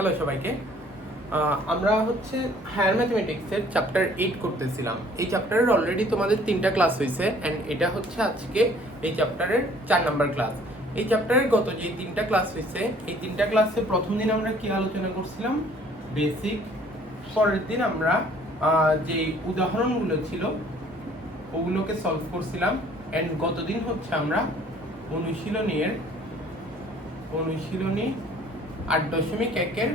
Hello সবাইকে। আমরা হচ্ছে হায়ার ম্যাথমেটিক্সের চ্যাপ্টার 8 করতেছিলাম। এই চ্যাপ্টারের অলরেডি তোমাদের 3টা ক্লাস হয়েছে অ্যান্ড এটা হচ্ছে আজকে এই চ্যাপ্টারের 4 নাম্বার ক্লাস। এই চ্যাপ্টারের গত যে 3টা ক্লাস হয়েছে, এই 3টা ক্লাসে প্রথম দিন আমরা কি আলোচনা করছিলাম? বেসিক। পরের দিন আমরা যে উদাহরণগুলো ছিল ওগুলোকে সলভ করছিলাম অ্যান্ড গত দিন হচ্ছে আমরা অনুশীলনী 8.1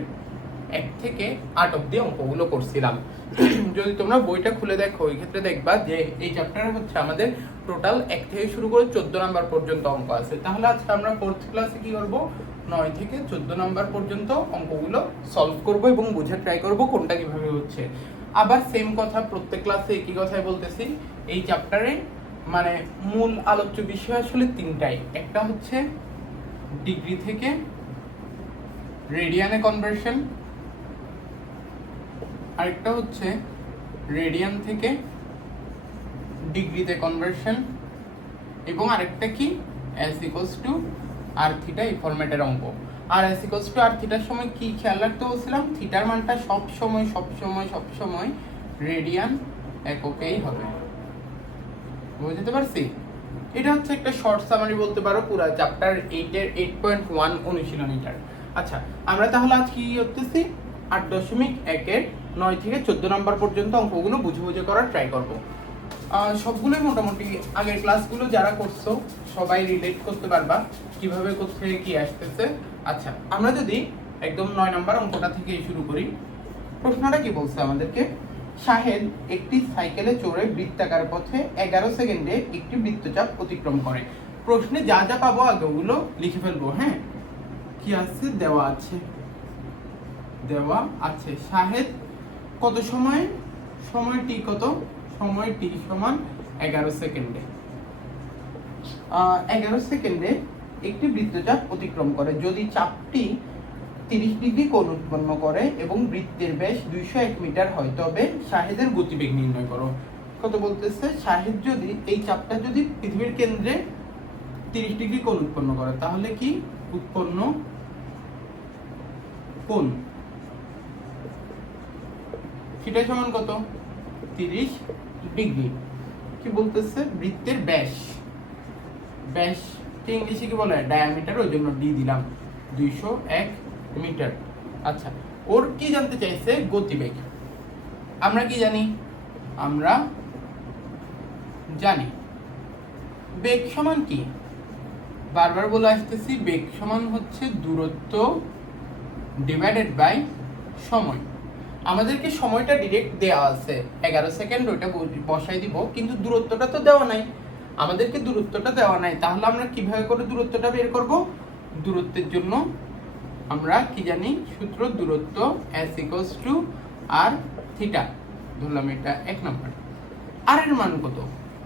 1 থেকে 8 অব্দি অঙ্কগুলো করছিলাম। যদি তোমরা বইটা খুলে দেখো, ওই ক্ষেত্রে দেখবা যে এই চ্যাপ্টারে হচ্ছে আমাদের টোটাল 1 থেকে শুরু করে 14 নাম্বার পর্যন্ত অঙ্ক আছে। তাহলে আজকে আমরা 4th ক্লাসে কি করব? 9 থেকে 14 নাম্বার পর্যন্ত অঙ্কগুলো সলভ করব এবং বুঝে ট্রাই করব কোনটা কিভাবে হচ্ছে। আবার সেম কথা প্রত্যেক ক্লাসে একই কথাই বলতেছি। এই চ্যাপ্টারে মানে মূল আলোচ্য বিষয় আসলে 3টাই। একটা হচ্ছে ডিগ্রি থেকে রেডিয়ানে কনভার্সন, আরেকটা হচ্ছে রেডিয়ান থেকে ডিগ্রিতে কনভার্সন, এবং আরেকটা কি s = r থিটা এই ফরম্যাটের অঙ্ক। আর s = r থিটার সময় কি খেয়াল রাখতে বলছিলাম? থিটার মানটা সব সময় রেডিয়ান এককেই হবে। বুঝতে পারছি? এটা হচ্ছে একটা শর্ট সামারি বলতে পারো পুরো চ্যাপ্টার 8 এর 8.1 অনুশীলনীটার। আচ্ছা, আমরা তাহলে আজ কি করতেছি? 8.1 এর 9 থেকে 14 নাম্বার পর্যন্ত অঙ্কগুলো বুঝে করার ট্রাই করব। সবগুলোই মোটামুটি আগের ক্লাসগুলো যারা করছো সবাই রিলেট করতে পারবা কিভাবে করতে কি আসতেছে। আচ্ছা, আমরা যদি একদম 9 নাম্বার অঙ্কটা থেকে শুরু করি। প্রশ্নটা কি বলছে আমাদেরকে? শাহেদ একটি সাইকেলে চড়ে বৃত্তাকার পথে 11 সেকেন্ডে একটি বৃত্তচাপ অতিক্রম করে। প্রশ্নে যা যা পাবো আগে ওগুলো লিখে ফেলবো। হ্যাঁ, কি আছে? দেওয়া আছে শাহেদ কত সময় টি কত? সময় টি সমান 11 সেকেন্ডে 11 সেকেন্ডে একটি বৃত্তচাপ অতিক্রম করে। যদি চাপটি 30 ডিগ্রি কোণ উৎপন্ন করে এবং বৃত্তের ব্যাস 201 মিটার হয়, তবে শাহেদের গতিবেগ নির্ণয় করো। কত বলতেছে? শাহেদ যদি এই চাপটা যদি পৃথিবীর কেন্দ্রে 30 ডিগ্রি কোণ উৎপন্ন করে, তাহলে কি উৎপন্ন কোণ সেটা সমান কত? 30 ডিগ্রি। কি বলতেছে? বৃত্তের ব্যাসকে ইংলিশে কি বলে? ডায়ামিটার, ওই জন্য ডি দিলাম, 201 মিটার। আচ্ছা, ওর কি জানতে চাইছে? গতিবেগ। আমরা কি জানি? আমরা জানি বেগ সমান কি? বারবার বলে আসতেছি, বেগ সমান হচ্ছে দূরত্ব ডিভাইডেড বাই সময়। আমাদেরকে সময়টা ডিরেক্ট দেওয়া আছে 11 সেকেন্ড, ওইটা বসাই দিব, কিন্তু দূরত্বটা তো দেওয়া নাই। আমাদেরকে দূরত্বটা দেওয়া নাই, তাহলে আমরা কিভাবে করে দূরত্বটা বের করব? দূরত্বের জন্য আমরা কি জানি? সূত্র দূরত্ব s = r থিটা। ধরলাম এটা 1 নাম্বার। আর এর মান কত?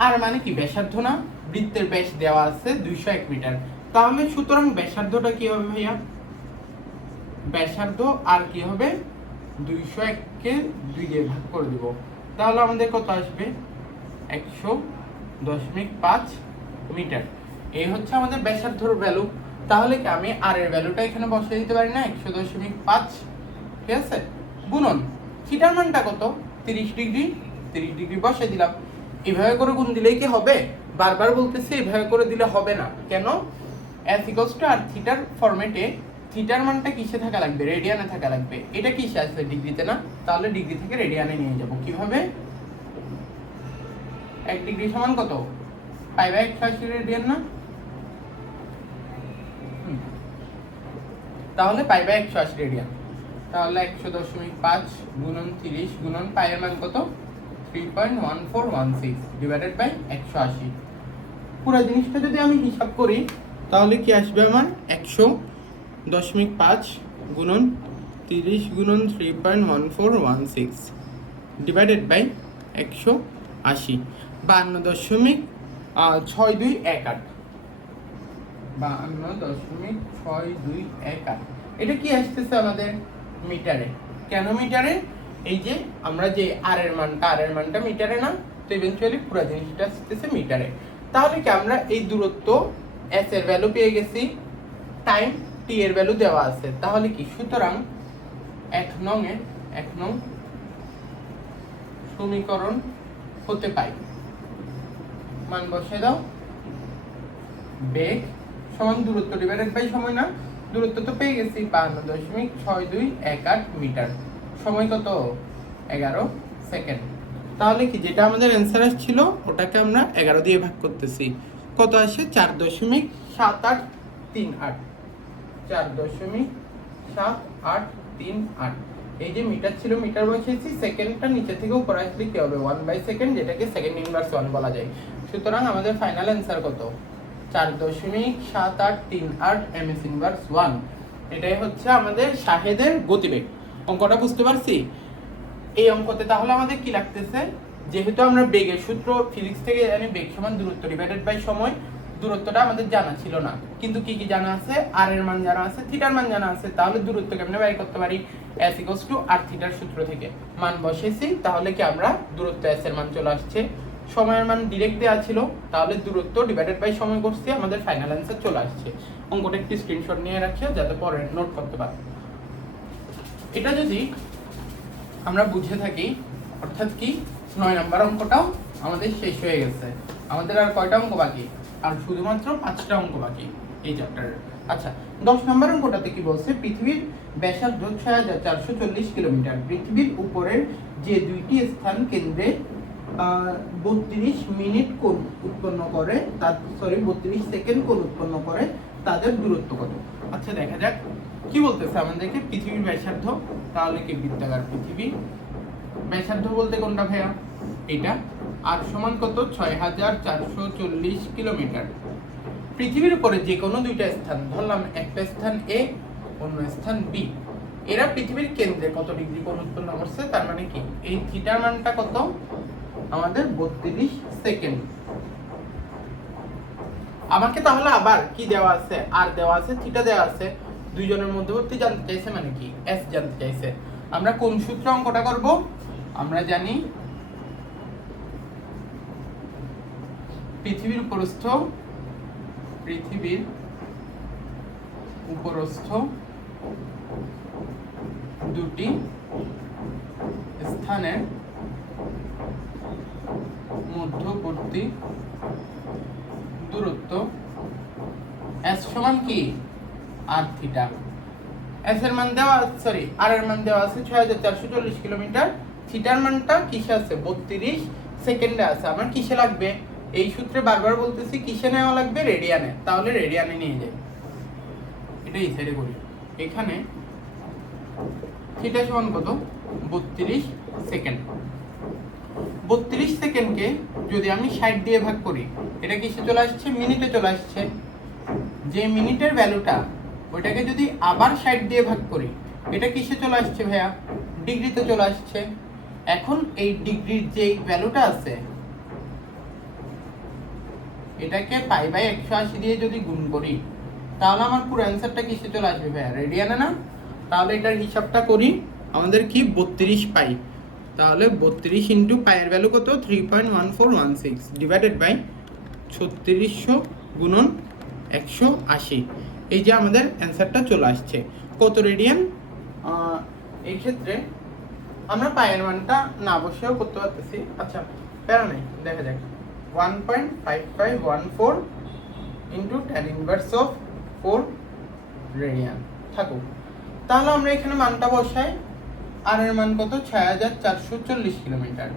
আর মানে কি? ব্যাসার্ধ না? বৃত্তের ব্যাস দেওয়া আছে 201 মিটার। তাহলে সুতরাং ব্যাসার্ধটা কি হবে ভাইয়া? ব্যাসার্ধ আর কি হবে? 201 কে 2 দিয়ে ভাগ করে দিব। তাহলে আমাদের কত আসবে? 100.5 মিটার। এই হচ্ছে আমাদের ব্যাসার্ধর ভ্যালু। তাহলে কি আমি আর এর ভ্যালুটা এখানে বসিয়ে দিতে পারি না? 100.5, ঠিক আছে, গুণন থিটার মানটা কত? 30 ডিগ্রি বসিয়ে দিলাম। এইভাবে করে গুণ দিলেই কি হবে? বারবার বলতেছি এইভাবে করে দিলে হবে না। কেন? s = r থিটার ফরম্যাটে থিটার মানটা কিসে থাকা লাগবে? রেডিয়ানে থাকা লাগবে। এটা কিসে আছে? ডিগ্রিতে না? তাহলে ডিগ্রি থেকে রেডিয়ানে নিয়ে যাব। কিভাবে? 1 ডিগ্রি সমান কত? π/180 রেডিয়ান না? তাহলে π/180 রেডিয়ান। তাহলে 100.5 গুণন 30 গুণন পাই এর মান কত? 3.1416 ডিভাইডেড বাই 180। পুরো জিনিসটা যদি আমি হিসাব করি তাহলে কি আসবে আমার? 100.5 গুণন 30 গুণন 3.1416 ডিভাইডেড বাই 180, 52.6218। 52.6218। এটা কি আসতেছে আমাদের? মিটারে। কেন মিটারে? এই যে আমরা যে আর এর মানটা মিটারে না, তো ইভেন্চুয়ালি পুরো জিনিসটা আসতেছে মিটারে। তাহলে কি আমরা এই দূরত্ব s এর ভ্যালু পেয়ে গেছি, টাইম t এর ভ্যালু দেওয়া আছে। তাহলে কি? সুতরাং এক নং সমীকরণ হতে পাই। মান বসিয়ে দাও। বেগ সমান দূরত্ব ডিভাইডেড বাই সময়, না দূরত্ব তো পেয়ে গেছি 52.6218 মিটার, সময় কত 11 সেকেন্ড। তাহলে কি যেটা আমাদের অ্যান্সার আসছিল ওটাকে আমরা 11 দিয়ে ভাগ করতেছি, কত আসে 4.7838, 4.7838। এই যে মিটার ছিল মিটার বসিয়েছি, সেকেন্ডটা নিচে থেকে উপরে আসলে কি হবে 1/সেকেন্ড, যেটাকে সেকেন্ড ইনভার্স 1 বলা যায়। সুতরাং আমাদের ফাইনাল অ্যান্সার কত 4.7838 ms ইনভার্স 1। এটাই হচ্ছে আমাদের শাহেদের গতিবেগ। অঙ্কটা বুঝতে পারছি? এই অঙ্কতে তাহলে আমাদের কি লাগতেছে, যেহেতু আমরা বেগের সূত্র ফিজিক্স থেকে জানি বেগ সমান দূরত্ব ডিভাইডেড বাই সময়, দূরত্বটা আমাদের জানা ছিল না, কিন্তু কি কি জানা আছে, আর এর মান জানা আছে, থিটার মান জানা আছে। তাহলে দূরত্ব কেমনে বের করতে পারি, s = r থিটার সূত্র থেকে মান বসেছি, তাহলে কি আমরা দূরত্ব s এর মান চলে আসছে, সময়ের মান ডাইরেক্ট দেওয়া ছিল, তাহলে দূরত্ব ডিভাইডেড বাই সময় করছি, আমাদের ফাইনাল অ্যান্সার চলে আসছে। অঙ্কটা একটি স্ক্রিনশট নিয়ে রাখিও যাতে পরে নোট করতে পারো। এটা যদি আমরা বুঝে থাকি, অর্থাৎ কি 9 নাম্বার অঙ্কটাও আমাদের শেষ হয়ে গেছে। আমাদের আর কয়টা অঙ্ক বাকি, আর শুধুমাত্র 5টা অঙ্ক বাকি এই চ্যাপ্টারের। আচ্ছা, 10 নম্বর অঙ্কটাতে কি বলছে, পৃথিবীর ব্যাসার্ধ 6440 কিলোমিটার, পৃথিবীর উপরের যে দুইটি স্থান কেন্দ্রে 32 মিনিট কোণ উৎপন্ন করে, 32 সেকেন্ড কোণ উৎপন্ন করে, তাদের দূরত্ব কত? আচ্ছা দেখা যাক কি বলতেছে আমাদেরকে। পৃথিবীর ব্যাসার্ধ, তাহলে কি বৃত্তাকার পৃথিবী, ব্যাসার্ধ বলতে কোনটা ভাইয়া, এটা, আর সমান কত 6440 কিলোমিটার। পৃথিবীর উপরে যে কোনো দুইটা স্থান, ধরলাম একটা স্থান এ, অন্য স্থান বি, এরা পৃথিবীর কেন্দ্রে কত ডিগ্রি কোণ উৎপন্ন করছে, তার মানে কি এই থিটার মানটা কত আমাদের 32 সেকেন্ড। আমাকে তাহলে আবার কি দেওয়া আছে, আর দেওয়া আছে, থিটা দেওয়া আছে, দুইজনের মধ্যবর্তী জানতে চাইছে, মানে কি এস জানতে চাইছে। আমরা কোন সূত্রে অঙ্কটা করব, আমরা জানি পৃথিবীর উপরস্থ দুটি স্থানের মধ্যবর্তী দূরত্ব s সমান কি r থিটা। s এর মান দেওয়া, সরি r এর মান দেওয়া আছে 6440 কিলোমিটার, থিটার মানটা কিসে আছে 32 সেকেন্ডে আছে। আমার কিসে লাগবে, এই সূত্রে বারবার বলতেছি কিসে নেওয়া লাগবে, রেডিয়ানে, তাহলে রেডিয়ানে নিয়ে যাই। এটা এই সাইডে করি, এখানে থিটা সমান কত 32 সেকেন্ড। 32 সেকেন্ডকে যদি আমি 60 দিয়ে ভাগ করি, এটা কিসে চলে আসছে, মিনিটে চলে আসছে। যে মিনিটের ভ্যালুটা, ওইটাকে যদি আবার 60 দিয়ে ভাগ করি, এটা কিসে চলে আসছে ভাইয়া, ডিগ্রিতে চলে আসছে। এখন এই ডিগ্রির যে ভ্যালুটা আছে, এটাকে পাই বাই 180 দিয়ে যদি গুণ করি, তাহলে আমার পুরো অ্যান্সারটা কিসে চলে আসবে ভাইয়া, রেডিয়ানে না। তাহলে এটার হিসাবটা করি, আমাদের কি 32 পাই, তাহলে 32 ইন্টু পাইয়ের ভ্যালু কত 3.1416 ডিভাইডেড বাই 3600 গুণন 180। এই যে আমাদের অ্যান্সারটা চলে আসছে কত রেডিয়ান। এই ক্ষেত্রে আমরা পাইয়ের মানটা না বসেও করতে পারতেছি। আচ্ছা প্যারা নাই, দেখা যাক 1.5514 into tan inverse of 4 radian থাকুক। তাহলে আমরা এখানে মানটা বসাই, আর এর মান কত 6440 কিলোমিটার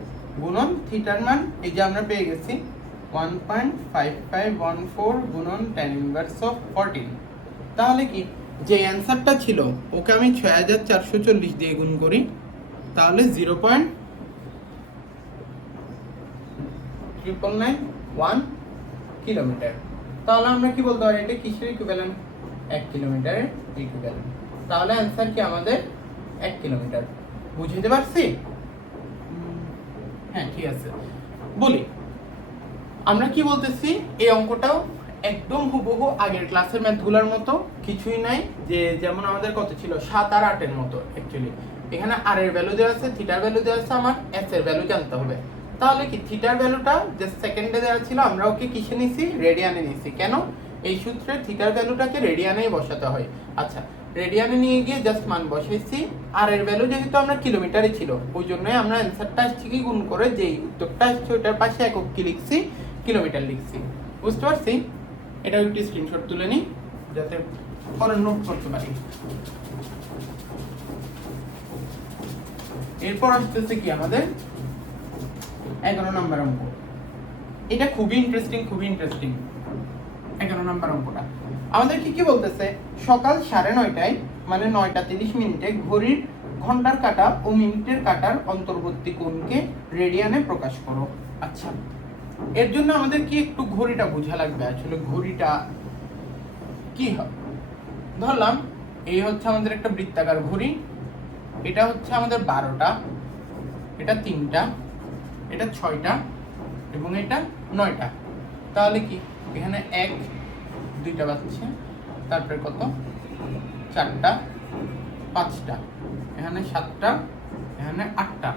গুণন থিটার মান, এই যে আমরা পেয়ে গেছি 1.5514 গুণন tan ইনভার্স অফ 14। তাহলে কি যে অ্যান্সারটা ছিল ওকে আমি 6440 দিয়ে গুণ করি, তাহলে 0.991 কিলোমিটার। তাহলে আমরা কি বলতে পারি, এটা কিসের ইকুইভ্যালেন্ট, 1 কিলোমিটারের ইকুইভ্যালেন্ট। তাহলে অ্যান্সার কি আমাদের 1 কিলোমিটার। বুঝতে পারছি? হ্যাঁ ঠিক আছে। বলি আমরা কি বলতেছি, এই অঙ্কটাও একদম হুবহু আগের ক্লাসের ম্যাথগুলোর মতো, কিছুই নাই যে যেমন আমাদের কত ছিল 7 আর 8 এর মতো। অ্যাকচুয়ালি এখানে আর এর ভ্যালু দেওয়া আছে, থিটার ভ্যালু দেওয়া আছে, আমার এস এর ভ্যালু জানতে হবে। তাহলে কি থিটার ভ্যালুটা যে সেকেন্ডে দেওয়া ছিল, আমরা ওকে কিসে নিছি, রেডিয়ানে নিছি। কেন, এই সূত্রে থিটার ভ্যালুটাকে রেডিয়ানেই বসাতে হয়। আচ্ছা রেডিয়ানে নিয়ে গিয়ে জাস্ট মান বসাইছি, আর এর ভ্যালু যেহেতু আমরা কিলোমিটারে ছিল, ওই জন্যই আমরা অ্যান্সারটা আসছে কি গুণ করে যেই উত্তরটা আসছে ওইটার পাশে একক কি লিখছি, কিলোমিটার লিখছি। বুঝতে পারছি? এটাও একটি স্ক্রিনশট তুলে নিই যাতে পরে নোট করতে পারি। এরপর আসতেছে কি আমাদের 11 নম্বর অঙ্ক। এটা খুবই ইন্টারেস্টিং, খুবই ইন্টারেস্টিং 11 নম্বর অঙ্কটা। আমাদের কি বলতেছে, সকাল 9:30টায় মানে 9:30 ঘড়ির ঘন্টার কাঁটা ও মিনিটের কাঁটার অন্তর্বর্তী কোণকে রেডিয়ানে প্রকাশ করো। আচ্ছা, এর জন্য আমাদের কি একটু ঘড়িটা বোঝা লাগবে। আসলে ঘড়িটা কি হয়, ধরলাম এই হচ্ছে আমাদের একটা বৃত্তাকার ঘড়ি, এটা হচ্ছে আমাদের 12টা, এটা 3টা, এটা 6টা এবং এটা 9টা। তাহলে কি এখানে 1 2টা বাজছে, তারপরে কত 4টা 5টা, এখানে 7টা, এখানে 8টা,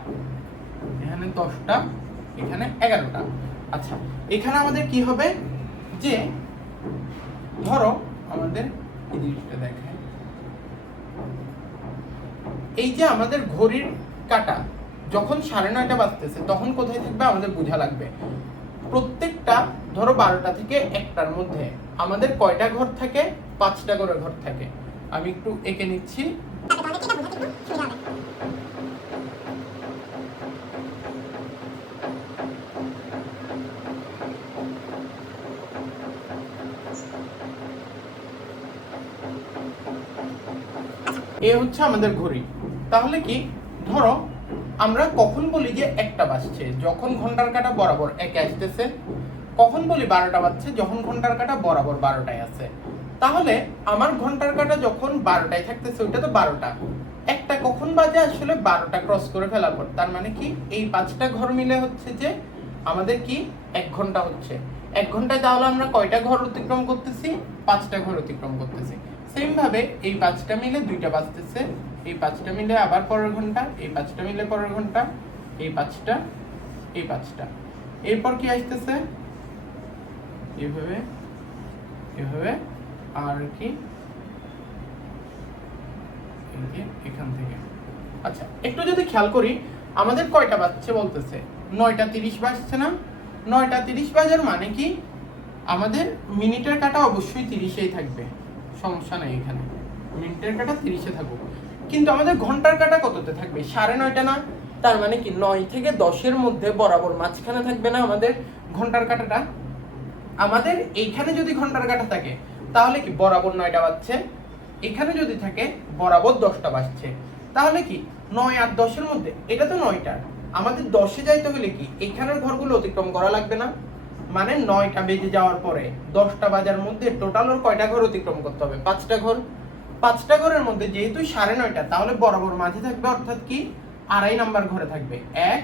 এখানে 10টা, এখানে 11টা। আচ্ছা, এখানে আমাদের কি হবে যে ধরো আমাদের এই জিনিসটা দেখায়, এই যে আমাদের ঘড়ির কাঁটা যখন 9:30 বাজতেছে তখন কোথায় থাকবে আমাদের বোঝা লাগবে। প্রত্যেকটা ধরো 12টা থেকে 1টার মধ্যে আমাদের কয়টা ঘর থাকে, 5টা করে ঘর থাকে। আমি একটু এঁকে নিচ্ছি। এ হচ্ছে আমাদের ঘড়ি। তাহলে কি ধরো আমরা কখন বলি যে 1টা বাজছে, যখন ঘন্টার কাঁটা বরাবর 1 আসতেছে। কখন বলি 12টা বাজছে, যখন ঘন্টার কাঁটা বরাবর 12টায় আছে। তাহলে আমার ঘন্টার কাঁটা যখন 12টায় থাকতেছে ওইটা তো 12টা। একটা কখন বাজে, আসলে 12টা ক্রস করে ফেলার পর। তার মানে কি এই 5টা ঘর মিলে হচ্ছে যে আমাদের কি 1 ঘন্টা হচ্ছে। 1 ঘন্টায় তাহলে আমরা কয়টা ঘর অতিক্রম করতেছি, 5টা ঘর অতিক্রম করতেছি। সেম ভাবে এই 5টা মিলে 2টা বাজতেছে, এই 5টা মিলে আবার পরের ঘন্টা, এই 5টা মিলে পরের ঘন্টা, এই 5টা, এই 5টা। এরপর কি আসতেছে এভাবে এভাবে, আর কি এখান থেকে। আচ্ছা, একটু যদি খেয়াল করি আমাদের কয়টা বাজছে বলতেছে 9:30 বাজছে না। 9:30 বাজার মানে কি আমাদের মিনিটের কাঁটা অবশ্যই 30এই থাকবে, সমস্যা নেই, এখানে মিনিটের কাঁটা 30এ থাকুক। কিন্তু আমাদের ঘন্টার কাঁটা কততে থাকবে, 9:30 না। তার মানে কি 9 থেকে 10-এর মধ্যে বরাবর মাঝখানে থাকবে না আমাদের ঘন্টার কাঁটাটা। আমাদের এইখানে যদি ঘন্টার কাঁটা থাকে তাহলে কি বরাবর 9টা বাজছে, এখানে যদি থাকে বরাবর 10টা বাজছে। তাহলে কি 9 আর 10-এর মধ্যে, এটা তো 9টা, আমাদের 10-এ যাইতে হলে কি এখানের ঘরগুলো অতিক্রম করা লাগবে না। মানে 9টা বেজে যাওয়ার পরে 10টা বাজার মধ্যে টোটাল ওর কয়টা ঘর অতিক্রম করতে হবে, 5টা ঘর। 5টা ঘরের মধ্যে যেহেতু 9:30, তাহলে বরাবর মাঝে থাকবে, অর্থাৎ কি 2.5 নাম্বার ঘরে থাকবে, 1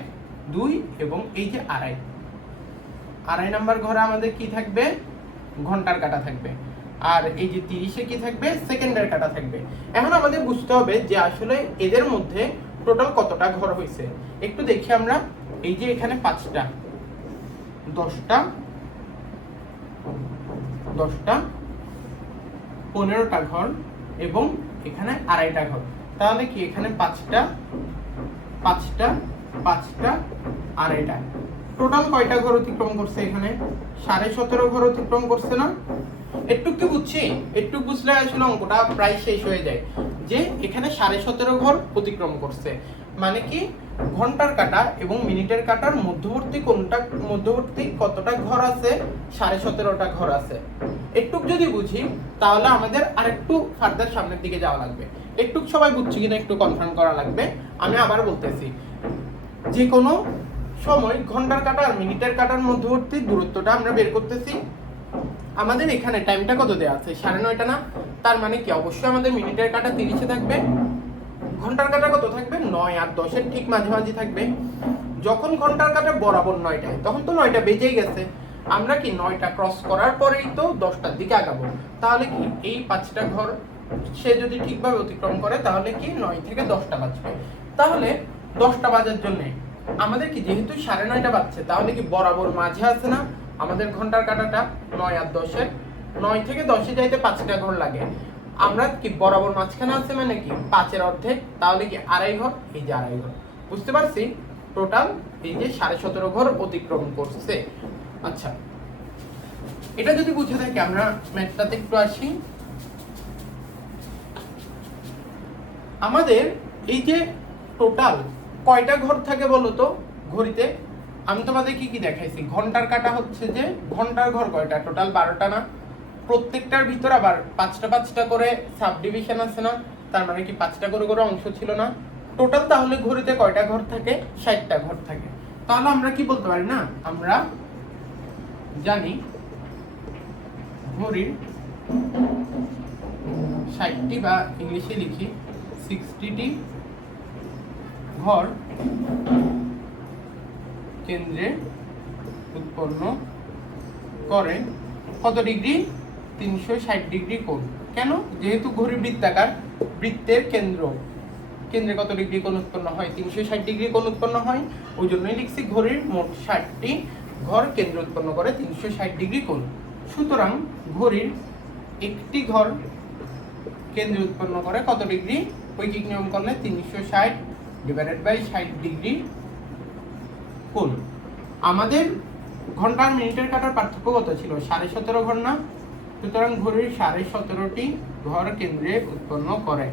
2 এবং এই যে 2.5 নাম্বার ঘরে আমাদের কি থাকবে, ঘন্টার কাঁটা থাকবে। আর এই যে 30-এ কি থাকবে, সেকেন্ডের কাঁটা থাকবে। এখন আমাদের বুঝতে হবে যে আসলে এদের মধ্যে টোটাল কতটা ঘর হয়েছে। একটু দেখি আমরা, এই যে এখানে 5টা, 10টা 15টা ঘর এবং এখানে 2.5টা ঘর। তাহলে কি এখানে 5টা 5টা 5টা 2.5টা, টোটাল কয়টা ঘর অতিক্রম করছে, এখানে 17.5 ঘর অতিক্রম করছে না। একটু কি বুঝছি, একটু বুঝলে আসলে অঙ্কটা প্রায় শেষ হয়ে যায়। যে এখানে 17.5 ঘর অতিক্রম করছে মানে কি ঘন্টার কাঁটা এবং মিনিটের কাঁটার মধ্যবর্তী কতটা ঘর আছে, 17.5টা ঘর আছে। একটু যদি বুঝি তাহলে আমাদের আরেকটু ফার্দার সামনের দিকে যাওয়া লাগবে। একটু সবাই বুঝছি কিনা একটু কনফার্ম করা লাগবে। আমি আবার বলতেছি, যে কোনো সময় ঘন্টার কাঁটা আর মিনিটের কাঁটার মধ্যবর্তী দূরত্বটা আমরা বের করতেছি। আমাদের এখানে টাইমটা কত দেওয়া আছে, 9:30 না। তার মানে কি অবশ্যই আমাদের মিনিটের কাঁটা 30-এ থাকবে, ঘন্টার কাঁটা কত থাকবে, 9 আর 10-এর ঠিক মাঝামাঝি থাকবে। যখন ঘন্টার কাঁটা বরাবর 9টায়, তখন তো 9টা বেজেই গেছে। আমরা কি 9টা ক্রস করার পরেই তো 10টার দিকে আগাবো। তাহলে কি এই 5টা ঘর সে যদি ঠিকভাবে অতিক্রম করে তাহলে কি 9 থেকে 10টা বাজবে। তাহলে 10টা বাজার জন্য আমাদের কি যেহেতু 9:30 বাজছে, তাহলে কি বরাবর মাঝে আছে না আমাদের ঘন্টার কাঁটাটা 9 আর 10-এর। 9 থেকে 10-এ যাইতে 5টা ঘর লাগে। আমরা কি বরাবর মাঝখানে আছে মানে কি 5 এর অর্ধেক, তাহলে কি আড়াই ঘর, এই যে আড়াই ঘর, বুঝতে পারছি? টোটাল এই যে 17.5 ঘর অতিক্রম করছে। আচ্ছা, এটা যদি বুঝে থাকি আমরা ম্যাথটাতে একটু আসি। আমাদের এই যে টোটাল কয়টা ঘর থাকে বলো তো ঘড়িতে? আমি তোমাদের কি কি দেখাইছি, ঘন্টার কাটা হচ্ছে যে ঘন্টার ঘর কয়টা, টোটাল 12টা না? প্রত্যেকটার ভিতর আবার 5টা 5টা করে সাব ডিভিশন আছে না? তার মানে কি 5টা করে করে অংশ ছিল না? টোটাল তাহলে ঘড়িতে কয়টা ঘর থাকে? 60টা ঘর থাকে। তাহলে আমরা কি বলতে পারি না, আমরা জানি ঘড়ির 60টি বা ইংলিশে লিখি 60টি ঘর কেন্দ্রে উৎপন্ন করে কত ডিগ্রি? 360 ডিগ্রি কোণ। কেন? যেহেতু ঘড়ি বৃত্তাকার, বৃত্তের কেন্দ্রে কত ডিগ্রি কোণ উৎপন্ন হয়? 360 ডিগ্রি কোণ উৎপন্ন হয়। ওই জন্যই লিখছি ঘড়ির মোট 60টি ঘর কেন্দ্র উৎপন্ন করে 360 ডিগ্রি কোণ। সুতরাং ঘড়ির একটি ঘর কেন্দ্র উৎপন্ন করে কত ডিগ্রি? ঐকিক নিয়ম করলে 360 ডিভাইডেড বাই 60 ডিগ্রি কোণ। আমাদের ঘন্টার মিনিটের কাটার পার্থক্য কত ছিল? 17.5 ঘর না? সুতরাং ঘড়ির 17.5টি ঘর কেন্দ্রে উৎপন্ন করে।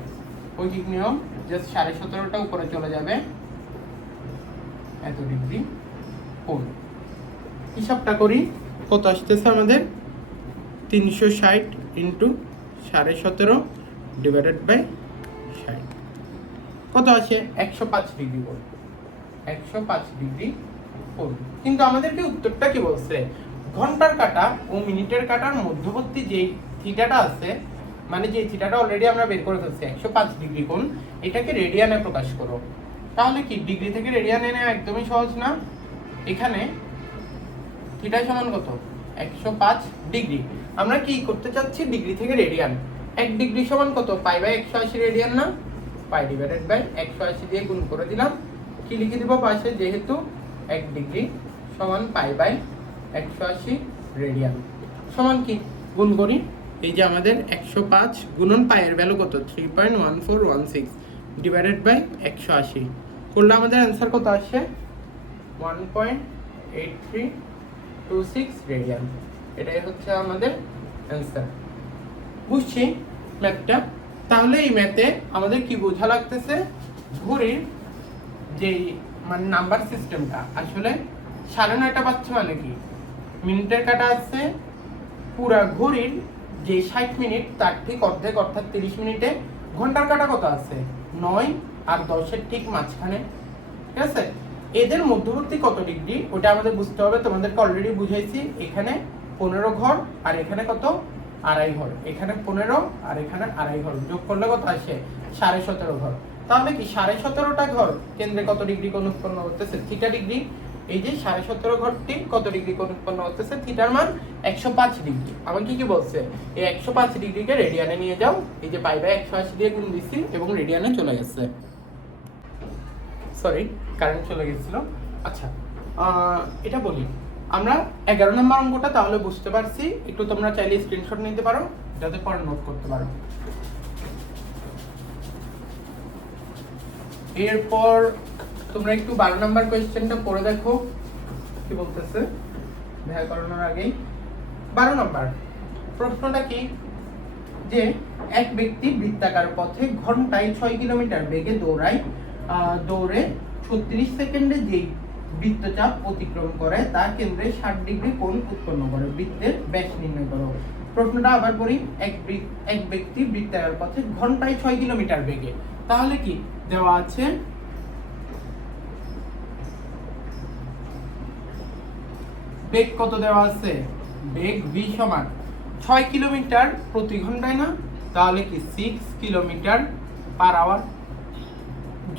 ঐকিক নিয়ম জাস্ট 17.5টা উপরে চলে যাবে, এত ডিগ্রি কোণ। হিসাবটা করি, কত আসতেছে আমাদের? 360 ইন্টু 17.5 ডিভাইডেড বাই 60 কত আসে? 105 ডিগ্রি কোণ। 105 ডিগ্রি কোণ। কিন্তু আমাদেরকে উত্তরটা কি বলছে? ঘন্টার কাঁটা ও মিনিটের কাঁটার মধ্যবর্তী যে থিটাটা আছে, মানে যে থিটাটা অলরেডি আমরা বের করে ফেলছি 105 ডিগ্রি কোণ, এটাকে রেডিয়ানে প্রকাশ করো। তাহলে কি ডিগ্রি থেকে রেডিয়ানে নেওয়া একদমই সহজ না? এখানে থিটা সমান কত? 105 ডিগ্রি। আমরা কি করতে চাচ্ছি? ডিগ্রি থেকে রেডিয়ান। 1 ডিগ্রি সমান কত? পাই বাই 180 রেডিয়ান না? পাই ডিভাইডেড বাই 180 দিয়ে গুণ করে দিলাম। কি লিখে দিব পাশে? যেহেতু 1 ডিগ্রি সমান পাই বাই 180 রেডিয়ান সমান কি গুণ করি, এই যে আমাদের 105 গুণন পাইয়ের ভ্যালু কত? 3.1416 ডিভাইডেড বাই 180 করলে আমাদের অ্যান্সার কত আসে? 1.8326 রেডিয়ান। এটাই হচ্ছে আমাদের অ্যান্সার। বুঝছি ম্যাথটা? তাহলে এই ম্যাথে আমাদের কি বোঝা লাগতেছে? ঘড়ির যেই মানে নাম্বার সিস্টেমটা আসলে 9:30 পাচ্ছে মানে কি মিনিটের কাটা আছে পুরা ঘড়ির যে 60 মিনিট তার ঠিক অর্ধেক অর্থাৎ 30 মিনিটে। ঘন্টার কাটা কত আছে? 9 আর 10-এর ঠিক মাঝখানে, ঠিক আছে? এদের মধ্যবর্তী কত ডিগ্রি ওটা আমাদের বুঝতে হবে। তোমাদেরকে অলরেডি বুঝাইছি, এখানে 15 ঘর আর এখানে কত? আড়াই ঘর। এখানে 15 আর এখানে আড়াই ঘর, যোগ করলে কত আসে? 17.5 ঘর। তাহলে কি 17.5টা ঘর কেন্দ্রে কত ডিগ্রি কোণ উৎপন্ন করতেছে? Theta degree. এই যে 17.5 ঘরটি কত ডিগ্রি কোণ উৎপন্ন করতেছে? থিটার মান 105 ডিগ্রি। আমাকে কি বলছে? এই 105 ডিগ্রিকে রেডিয়ানে নিয়ে যাও। এই যে পাই বাই 180 দিয়ে গুণ দিছি এবং রেডিয়ানে চলে গেছে। সরি, কারেন্ট চলে গেছিল। আচ্ছা, এটা বলি আমরা 11 নম্বর অঙ্কটা তাহলে বুঝতে পারছি। একটু তোমরা চাইলে স্ক্রিনশট নিতে পারো যাতে পরে নোট করতে পারো। এরপর তোমরা একটু 12 নম্বর কোয়েশ্চেনটা পড়ে দেখো কি বলতেছে দেখা করানোর আগেই। 12 নম্বর প্রশ্নটা কি? যে এক ব্যক্তি বৃত্তাকার পথে ঘন্টায় 6 কিলোমিটার বেগে দৌড়ে 36 সেকেন্ডে যেই বৃত্তচাপ অতিক্রম করে তার কেন্দ্রে 60 ডিগ্রি কোণ উৎপন্ন করে। বৃত্তের ব্যাস নির্ণয় করো। প্রশ্নটা আবার করি, এক ব্যক্তি বৃত্তাকার পথে ঘন্টায় 6 কিলোমিটার বেগে, তাহলে কি দেওয়া আছে? বেগ কত দেওয়া আছে? বেগ v সমান 6 কিলোমিটার প্রতি ঘন্টায় না? তাহলে কি 6 কিলোমিটার পার আওয়ার।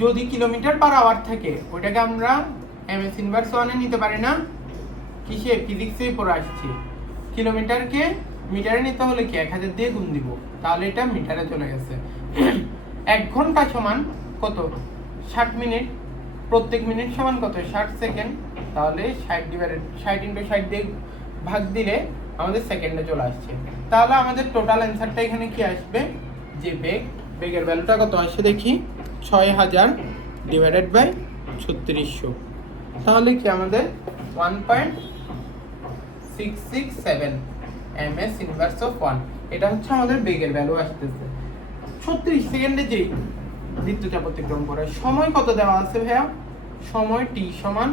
যদি কিলোমিটার পার আওয়ার থাকে ওইটাকে আমরা ms ইনভার্স 1 এ নিতে পারি না? কিসে? ফিজিক্সে পড়ে আসছি। কিলোমিটারকে মিটারে নিতে হলে কি 1000 দিয়ে গুণ দিব, তাহলে এটা মিটারে চলে গেছে। 1 ঘন্টা সমান কত? 60 মিনিট। প্রত্যেক মিনিট সমান কত? 60 সেকেন্ড। তাহলে 60 ইন্টু 60 দিয়ে ভাগ দিলে আমাদের সেকেন্ডে চলে আসছে। তাহলে আমাদের টোটাল অ্যান্সারটা এখানে কি আসবে? যে বেগের ভ্যালুটা কত আসে দেখি, 6000 ডিভাইডেড বাই 3600, তাহলে কি আমাদের 1.667 ms ইনভার্স অফ 1, এটা হচ্ছে আমাদের বেগের ভ্যালু আসতেছে। 36 সেকেন্ডে যেই বৃত্তচাপ অতিক্রম করে, সময় কত দেওয়া আছে ভাইয়া, সময় t সমান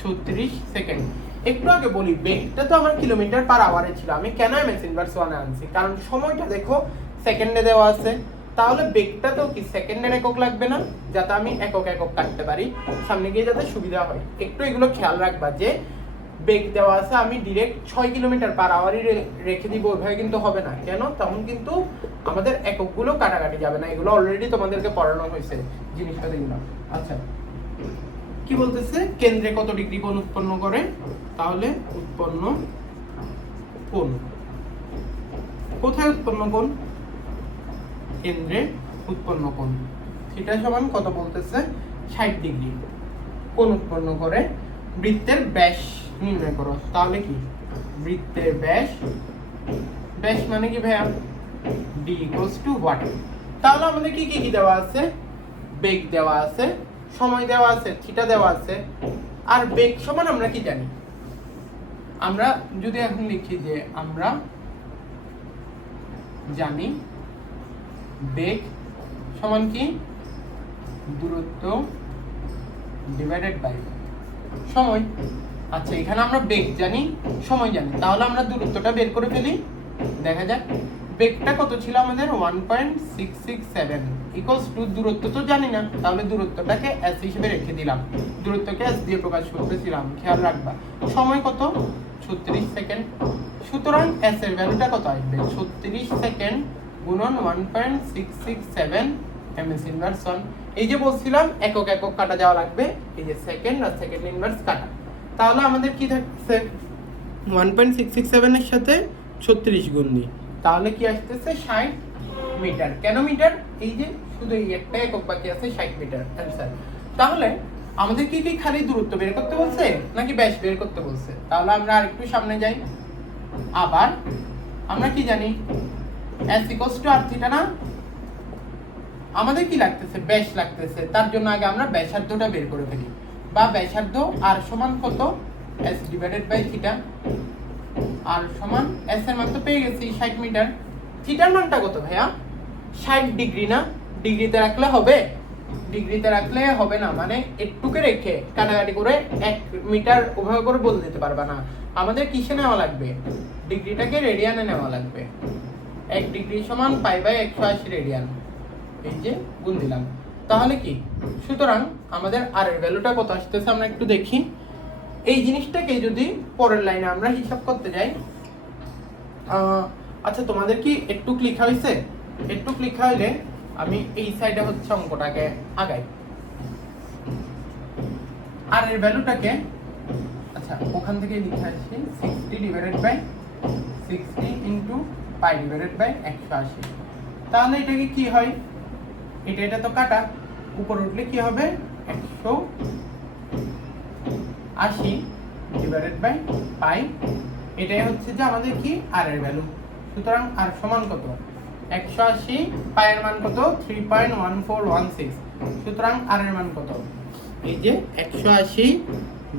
36 সেকেন্ড। একটু আগে বলি বেগটা তো আমার কিলোমিটার পার আওয়ারে ছিল, আমি কেন ms ইনভার্স 1 এ আনছি, কারণ সময়টা দেখো সেকেন্ডে দেওয়া আছে, তাহলে বেগটা তো কি সেকেন্ডের একক লাগবে না, যাতে আমি একক একক কাটতে পারি সামনে গিয়ে যাতে সুবিধা হয়। একটু এগুলো খেয়াল রাখবা যে বেগ দেওয়া আছে আমি ডিরেক্ট 6 কিলোমিটার পার আওয়ারই রেখে দিব, ওইভাবে কিন্তু হবে না। কেন, তখন কিন্তু আমাদের এককগুলো কাটাকাটি যাবে না, এগুলো অলরেডি তোমাদেরকে পড়ানো হয়েছে জিনিসপাতিগুলো। আচ্ছা, কি বলতেছে, কেন্দ্রে কত ডিগ্রি কোণ উৎপন্ন করে, তাহলে উৎপন্ন কোণ, কোথায় উৎপন্ন কোণ, কেন্দ্রে উৎপন্ন কোণ, থিটা সমান কত বলতেছে, 60 ডিগ্রি কোণ উৎপন্ন করে। বৃত্তের ব্যাস নির্ণয় করো, তাহলে কি বৃত্তের ব্যাস, ব্যাস মানে কি ভাইয়া, d = what, তাহলে আমাদের কি কি দেওয়া আছে, বেগ দেওয়া আছে, সময় দেওয়া আছে, থিটা দেওয়া আছে, আর বেগ সমান আমরা কি জানি, আমরা যদি এখন লিখি যে আমরা জানি বেগ সমান কি, দূরত্ব ডিভাইডেড বাই সময়। আচ্ছা, এখানে আমরা বেগ জানি, সময় জানি, তাহলে আমরা দূরত্বটা বের করে ফেলি। দেখা যাক বেগটা কত ছিল আমাদের, 1.667 ইকুয়ালস টু, দূরত্ব তো জানি না, তাহলে দূরত্বটাকে s হিসেবে রেখে দিলাম, দূরত্বকে s দিয়ে প্রকাশ করতেছিলাম, খেয়াল রাখবা। সময় কত, 36 সেকেন্ড, সুতরাং s এর ভ্যালুটা কত আসবে, 36 সেকেন্ড গুণন 1.667 ms ইনভার্স 1। এই যে বলছিলাম একক একক কাটা যাওয়া লাগবে, এই যে সেকেন্ড আর সেকেন্ড ইনভার্স কাটা, তাহলে আমাদের কি থাকছে, 1.667 এর সাথে 36 গুণ দিই, তাহলে কি আসতেছে 60 মিটার। কেন মিটার, এই যে শুধু এই একটা একক বাকি আছে, 60 মিটার অ্যানসার। তাহলে আমাদের কি কি খালি দূরত্ব বের করতে বলছে নাকি ব্যাস বের করতে বলছে, তাহলে আমরা আরেকটু সামনে যাই। আবার আমরা কি জানি, s = r থিটা না, আমাদের কি লাগতেছে, ব্যাস লাগতেছে, তার জন্য আগে আমরা ব্যাসার্ধটা বের করে ফেলি, বা ব্যাসার্ধ r সমান কত, s divided by theta, r সমান s এর মান তো পেয়ে গেছি 60 মিটার, থিটার মানটা কত ভাইয়া, 60 ডিগ্রি না, ডিগ্রিতে রাখলে হবে, ডিগ্রিতে রাখলে হবে না, মানে একটুকে রেখে কাটাকাটি করে 1 মিটার ওভাবে করে বলে দিতে পারবা না, আমাদের কিসে নেওয়া লাগবে, ডিগ্রিটাকে রেডিয়ানে নেওয়া লাগবে। 1 ডিগ্রি সমান π/180 রেডিয়ান, এই যে গুণ দিলাম, তাহলে কি, সুতরাং আমাদের r এর ভ্যালুটা কত আসতেছে আমরা একটু দেখি। এই জিনিসটাকে যদি পরের লাইনে আমরা হিসাব করতে যাই, আচ্ছা তোমাদের কি একটু লেখা হয়েছে, একটু লেখা হইলে আমি এই সাইডে হচ্ছে অঙ্কটাকে আগাই, আর এর ভ্যালুটাকে, আচ্ছা ওখান থেকে লিখে আসি 60 divided by 60 into pi divided by 180, তাহলে এটাকে কি হয়, এটা তো কাটা, উপর উঠলে কি হবে, 180 ডিভাইডেড বাই পাই, এটাই হচ্ছে যে আমাদের কি r এর ভ্যালু। সুতরাং r সমান কত, 180, পাই এর মান কত, 3.1416, সুতরাং r এর মান কত, এই যে 180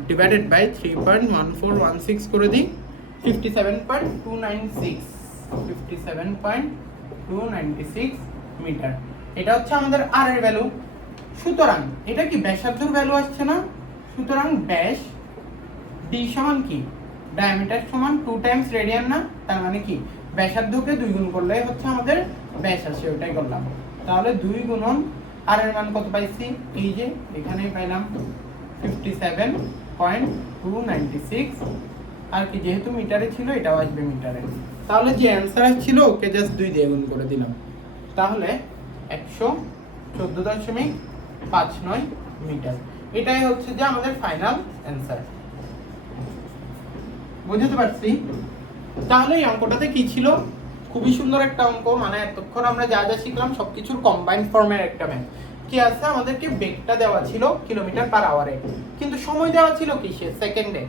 ডিভাইডেড বাই 3.1416 করে দিই, 57.296 মিটার, এটা হচ্ছে আমাদের r এর ভ্যালু। সুতরাং এটা কি ব্যাসার্ধর ভ্যালু আসছে না, সুতরাং ব্যাস d সমান কি, ডায়ামিটার সমান 2 টাইমস রেডিয়ান না, তার মানে কি ব্যাসার্ধকে 2 গুণ করলে হচ্ছে আমাদের ব্যাস আসে, ওইটাই করলাম, তাহলে 2 গুণন r এর মান কত পাইছি, এই যে এখানেই পাইলাম 57.296, আর কি যেহেতু মিটারে ছিল এটাও আসবে মিটারে, তাহলে যে অ্যান্সার আসছিল ওকে জাস্ট 2 দিয়ে গুণ করে দিলাম, তাহলে 114.59 মিটার, এটাই হচ্ছে যে আমাদের ফাইনাল অ্যান্সার। বুঝতে পারছি? তাহলে এই অঙ্কটাতে কি ছিল, খুবই সুন্দর একটা অঙ্ক, মানে এতক্ষণ আমরা যা যা শিখলাম সবকিছুর কম্বাইন্ড ফর্মের একটা ম্যাথ। কি আছে, আমাদেরকে বেগটা দেওয়া ছিল কিলোমিটার পার আওয়ারে, কিন্তু সময় দেওয়া ছিল কিসে, সেকেন্ডে।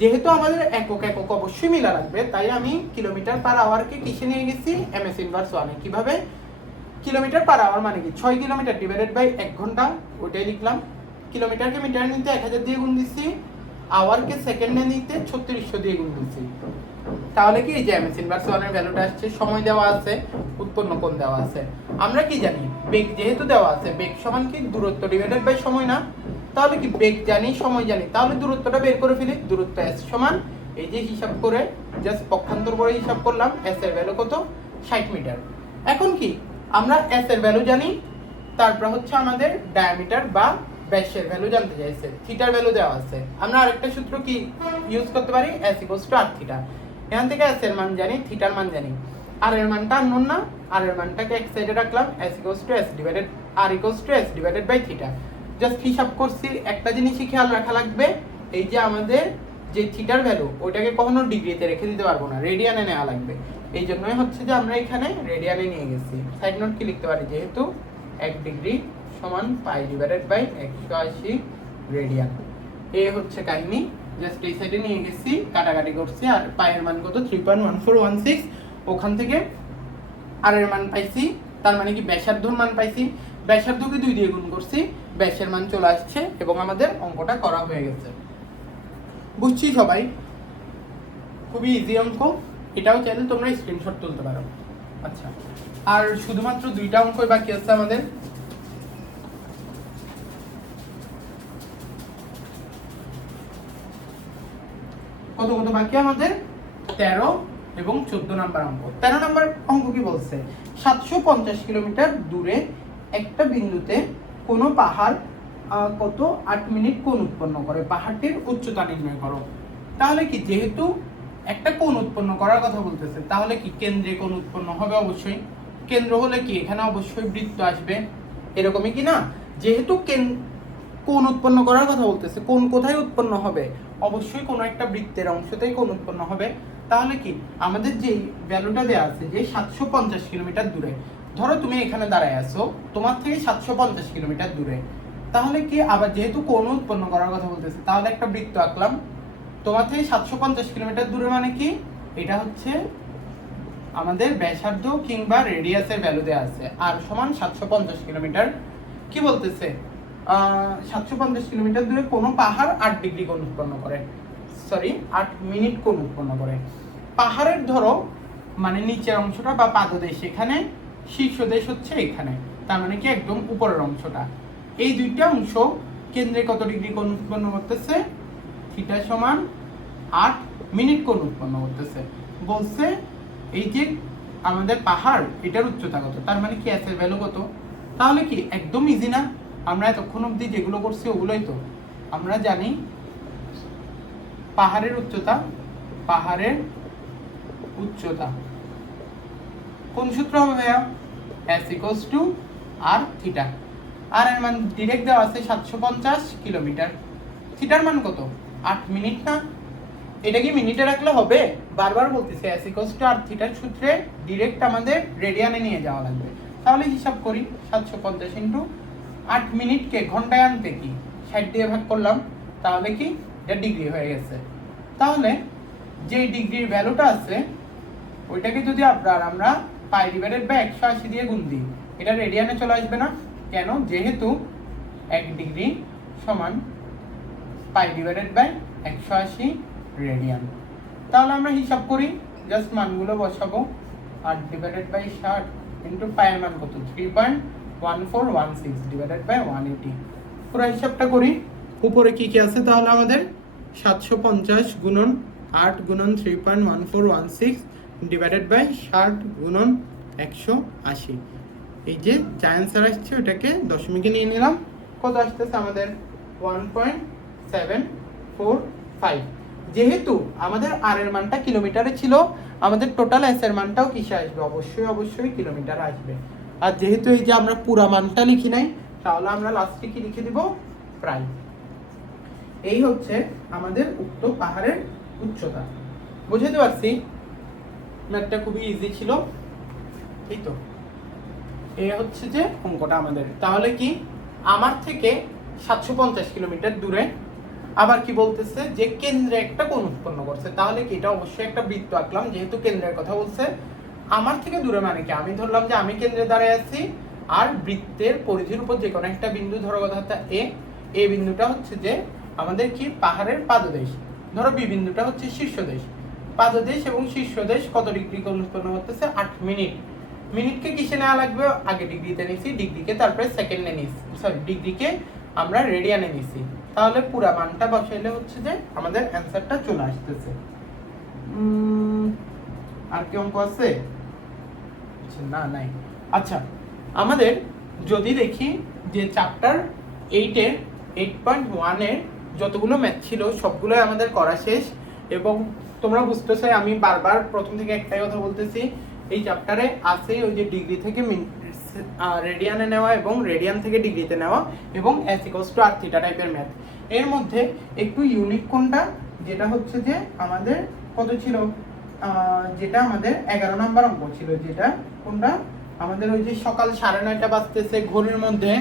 যেহেতু আমাদের একক একক অবশ্যই মিলা লাগবে, তাই আমি কিলোমিটার পার আওয়ারকে কিসে নিয়ে গেছি, ms ইনভার্স 1 এ। কিভাবে, কিলোমিটার পার আওয়ার মানে কি 6 কিলোমিটার ডিভাইডেড বাই 1 ঘন্টা, ওইটাই লিখলাম। কিলোমিটারকে মিটারে নিতে 1000 দিয়ে গুণ দিচ্ছি, আওয়ারকে সেকেন্ডে নিতে 3600 দিয়ে গুণ দিচ্ছি। তাহলে কি এই যে এমএস ইনভার্স 1 এর ভ্যালুটা আসছে, সময় দেওয়া আছে, উৎপন্ন কোণ দেওয়া আছে। আমরা কি জানি, বেগ যেহেতু দেওয়া আছে, বেগ সমান কি দূরত্ব ডিভাইডেড বাই সময় না? তাহলে কি বেগ জানি, সময় জানি, তাহলে দূরত্বটা বের করে ফেলি। দূরত্ব s সমান এই যে হিসাব করে জাস্ট পক্ষান্তর করে হিসাব করলাম, s এর ভ্যালু কত 60 মিটার। এখন কি আমরা s এর ভ্যালু জানি, তারপর হচ্ছে আমাদের ডায়ামিটার বা ব্যাসের ভ্যালু জানতে চাইছে, থিটার ভ্যালু দেওয়া আছে। আমরা আরেকটা সূত্র কি ইউজ করতে পারি, s r থিটা। এখান থেকে s এর মান জানি, থিটার মান জানি, r এর মানটা আননোন না, r এর মানটাকে এক সাইডে রাখলাম, s divided r s divided by theta. Just হিসাব করছি। একটা জিনিসই খেয়াল রাখা লাগবে, এই যে আমাদের যে থিটার ভ্যালু ওইটাকে কখনো ডিগ্রিতে রেখে দিতে পারবো না, রেডিয়ানে নেওয়া লাগবে। এই জন্যই হচ্ছে যে আমরা এখানে রেডিয়ানে নিয়ে গেছি। সাইড নোট কি লিখতে পারি, যেহেতু 1 ডিগ্রি সমান পাই ডিভাইডেড বাই 180 রেডিয়ান। এই হচ্ছে কাহিনী। জাস্ট এই সাইডে নিয়ে গেছি, কাটাকাটি করছি। আর পায়ের মান কত 3.1416, ওখান থেকে আর এর মান পাইছি, তার মানে কি ব্যাসার্ধর মান পাইছি, ব্যাসার্ধকে 2 দিয়ে গুণ করছি, ব্যাসের মান চলে আসছে এবং আমাদের অঙ্কটা করা হয়ে গেছে। বুঝছি সবাই? খুবই ইজি অঙ্ক, এটাও চাইলে তোমরা স্ক্রিনশট তুলতে পারো। আচ্ছা, আর শুধুমাত্র 2টা অঙ্কই বাকি আছে আমাদের। কত কত বাকি আমাদের? 13 এবং 14 নাম্বার অঙ্ক। 13 নাম্বার অঙ্ক কি বলছে, 750 কিলোমিটার দূরে একটা বিন্দুতে কোনো পাহাড় কত 8 মিনিট কোণ উৎপন্ন করে, পাহাড়টির উচ্চতা নির্ণয় করো। তাহলে কি যেহেতু একটা কোণ উৎপন্ন করার কথা বলতেছে, তাহলে কি কেন্দ্রে কোণ উৎপন্ন হবে অবশ্যই। কেন্দ্র হলে কি এখানে অবশ্যই বৃত্ত আসবে, এরকমই কি না? যেহেতু কোণ উৎপন্ন করার কথা বলতেছে, কোণ কোথায় উৎপন্ন হবে? অবশ্যই কোনো একটা বৃত্তের অংশতেই কোণ উৎপন্ন হবে। তাহলে কি আমাদের যে ভ্যালুটা দেওয়া আছে যে 750 কিলোমিটার দূরে, ধরো তুমি এখানে দাঁড়ায় আছো, তোমার থেকে 750 কিলোমিটার দূরে, তাহলে কি আবার যেহেতু কোণ উৎপন্ন করার কথা বলতেছে, তাহলে একটা বৃত্ত আঁকলাম। তোমার থেকে 750 কিলোমিটার দূরে মানে কি, এটা হচ্ছে আমাদের ব্যাসার্ধ কিংবা রেডিয়াসের ভ্যালু দেওয়া আছে, আর সমান 750 কিলোমিটার। কি বলতেছে, 750 কিলোমিটার দূরে কোনো পাহাড় 8 ডিগ্রি কোণ উৎপন্ন করে, 8 মিনিট কোণ উৎপন্ন করে। পাহাড়ের ধরো মানে নিচের অংশটা বা পাদদেশ এখানে, শীর্ষদেশ হচ্ছে এখানে, তার মানে কি একদম উপরের অংশটা। এই দুইটা অংশ কেন্দ্রে কত ডিগ্রি কোণ উৎপন্ন করতেছে, থিটা সমান 8 মিনিট কোণ উৎপন্ন করতেছে। বলছে এই যে আমাদের পাহাড়, এটার উচ্চতা কত, তার মানে কি s এর ভ্যালু কত। তাহলে কি একদম ইজি না? আমরা এতক্ষণ অবধি যেগুলো করছি ওগুলোই তো আমরা জানি। পাহাড়ের উচ্চতা কোন সূত্র হবে ভাইয়া, s r থিটা। আর এর মান ডিরেক্ট দেওয়া আছে 750 কিলোমিটার, থিটার মান কত 8 মিনিট না? এটা কি মিনিটে রাখলে হবে? বারবার বলতেছি s r থিটার সূত্রে ডিরেক্ট আমাদের রেডিয়ানে নিয়ে যাওয়া লাগবে। তাহলে হিসাব করি, 750 ইন্টু 8 মিনিটকে ঘন্টায় আনতে কি 60 দিয়ে ভাগ করলাম, তাহলে কি এটা ডিগ্রি হয়ে গেছে। তাহলে যে ডিগ্রির ভ্যালুটা আছে ওইটাকে যদি আমরা পাই ডিভাইডেড বাই 180 দিয়ে গুণ দিই, এটা রেডিয়ানে চলে আসবে না? কেন? যেহেতু 1 ডিগ্রি সমান পাই ডিভাইডেড বাই 180 রেডিয়ান। তাহলে আমরা হিসাব করি, জাস্ট মানগুলো বসাবো। 8 ডিভাইডেড বাই 60 ইন্টু পায়ের মান কত 3.1416 ডিভাইডেড বাই 180। পুরো হিসাবটা করি, উপরে কি কি আছে তাহলে আমাদের 750 গুণন 8 গুণন 3.1416 ডিভাইডেড বাই 60 গুণন 180। এই যে যা অ্যান্সার আসছে ওটাকে দশমিকে নিয়ে নিলাম, কত আসতেছে আমাদের 1.745। যেহেতু আমাদের আর এর মানটা কিলোমিটারে ছিল, আমাদের টোটাল এস এর মানটাও কিসে আসবে, অবশ্যই কিলোমিটার আসবে। আর যেহেতু এই যে আমরা পুরা মানটা লিখি নাই, তাহলে আমরা লাস্টে কি লিখে দিব, প্রায়। এই হচ্ছে আমাদের উক্ত পাহাড়ের উচ্চতা। বুঝতে পারছি? ম্যাথটা খুবই ইজি ছিল, এই তো। এই হচ্ছে যে অঙ্কটা আমাদের। তাহলে কি আমার থেকে 750 কিলোমিটার দূরে, আবার কি বলতেছে যে কেন্দ্রে একটা কোণ উৎপন্ন করছে, তাহলে কি এটা অবশ্যই একটা বৃত্ত আঁকলাম, যেহেতু কেন্দ্রের কথা বলছে। আমার থেকে দূরে মানে কি, আমি ধরলাম যে আমি কেন্দ্রে দাঁড়ায় আছি, আর বৃত্তের পরিধির উপর যে কোনো একটা বিন্দু, ধরো কথা এ বিন্দুটা হচ্ছে যে আমাদের কি পাহাড়ের পাদদেশ, ধরো বি বিন্দুটা হচ্ছে শীর্ষদেশ। পাদদেশ এবং শীর্ষদেশ কত ডিগ্রি কোণ উৎপন্ন করতেছে? 8 মিনিট। মিনিটকে কিসে নেওয়া লাগবে? আগে ডিগ্রিতে নিছি, ডিগ্রিকে তারপরে সেকেন্ডে নিছি, সরি ডিগ্রিকে আমরা রেডিয়ানে নিছি। তাহলে পুরা মানটা বসাইলে হচ্ছে যে আমাদের অ্যান্সারটা চলে আসতেছে। আর কি অঙ্ক আছে? না, নাই। আচ্ছা, আমাদের যদি দেখি যে চ্যাপ্টার 8.1 এর যতগুলো ম্যাথ ছিল সবগুলো আমাদের করা শেষ। এবং তোমরা বুঝতেছো আমি বারবার প্রথম থেকে একটাই কথা বলতেছি, এই চ্যাপ্টারে আছে ওই যে ডিগ্রি থেকে রেডিয়ানে নেওয়া এবং রেডিয়ান থেকে ডিগ্রিতে নেওয়া এবং r থিটা টাইপের ম্যাথ। এর মধ্যে একটু ইউনিক কোনটা, যেটা হচ্ছে যে আমাদের কত ছিল, যেটা আমাদের 11 নম্বর অঙ্ক ছিল, যেটা কোনটা আমাদের ওই যে সকাল 9:30 বাজতেছে, ঘড়ির মধ্যে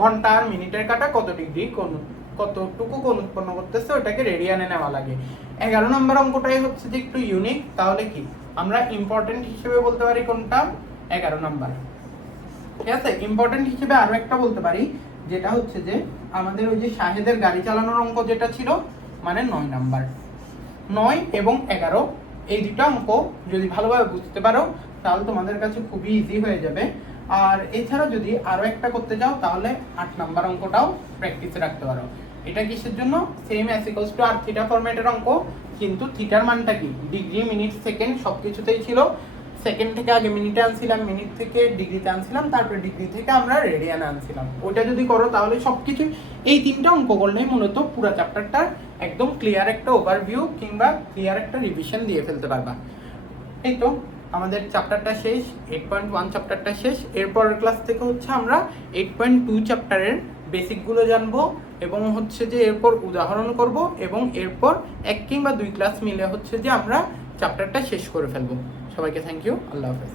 ঘন্টা আর মিনিটের কাটা কত ডিগ্রি কোণ, কতটুকু কোণ উৎপন্ন করতেছে, ওটাকে রেডিয়ানে নেওয়া লাগে। 11 নম্বর অঙ্কটাই হচ্ছে যে একটু ইউনিক। তাহলে কি আমরা ইম্পর্টেন্ট হিসেবে বলতে পারি কোনটা? 11 নম্বর। ঠিক আছে, ইম্পর্টেন্ট হিসেবে আরো একটা বলতে পারি, যেটা হচ্ছে যে আমাদের ওই যে শাহেদের গাড়ি চালানোর অঙ্ক যেটা ছিল, মানে 9 নাম্বার। 9 এবং 11 এই দুটো অঙ্ক যদি ভালোভাবে বুঝতে পারো তাহলে তোমাদের কাছে খুবই ইজি হয়ে যাবে। আর এছাড়া যদি আরো একটা করতে যাও তাহলে 8 নাম্বার অঙ্কটাও প্র্যাকটিসে রাখতে পারো। এটা কিসের জন্য? সেম r থিটা ফরম্যাটের অঙ্ক, কিন্তু থিটার মানটা কি ডিগ্রি, মিনিট, সেকেন্ড সবকিছুতেই ছিল। সেকেন্ড থেকে আগে মিনিটে আনছিলাম, মিনিট থেকে ডিগ্রিতে আনছিলাম, তারপরে ডিগ্রি থেকে আমরা রেডিয়ানে আনছিলাম। ওইটা যদি করো তাহলে সবকিছু এই 3টা অঙ্ক করলেই মূলত পুরো চ্যাপ্টারটা একদম ক্লিয়ার একটা ওভারভিউ কিংবা ক্লিয়ার একটা রিভিশন দিয়ে ফেলতে পারবা। এই তো আমাদের চ্যাপ্টারটা শেষ, 8.1 চ্যাপ্টারটা শেষ। এরপরের ক্লাস থেকে হচ্ছে আমরা 8.2 চ্যাপ্টারের বেসিকগুলো জানবো এবং হচ্ছে যে এরপর উদাহরণ করব এবং এরপর 1 কিংবা 2 ক্লাস মিলে হচ্ছে যে আমরা চ্যাপ্টারটা শেষ করে ফেলবো। সবাইকে থ্যাংক ইউ, আল্লাহ হাফেজ।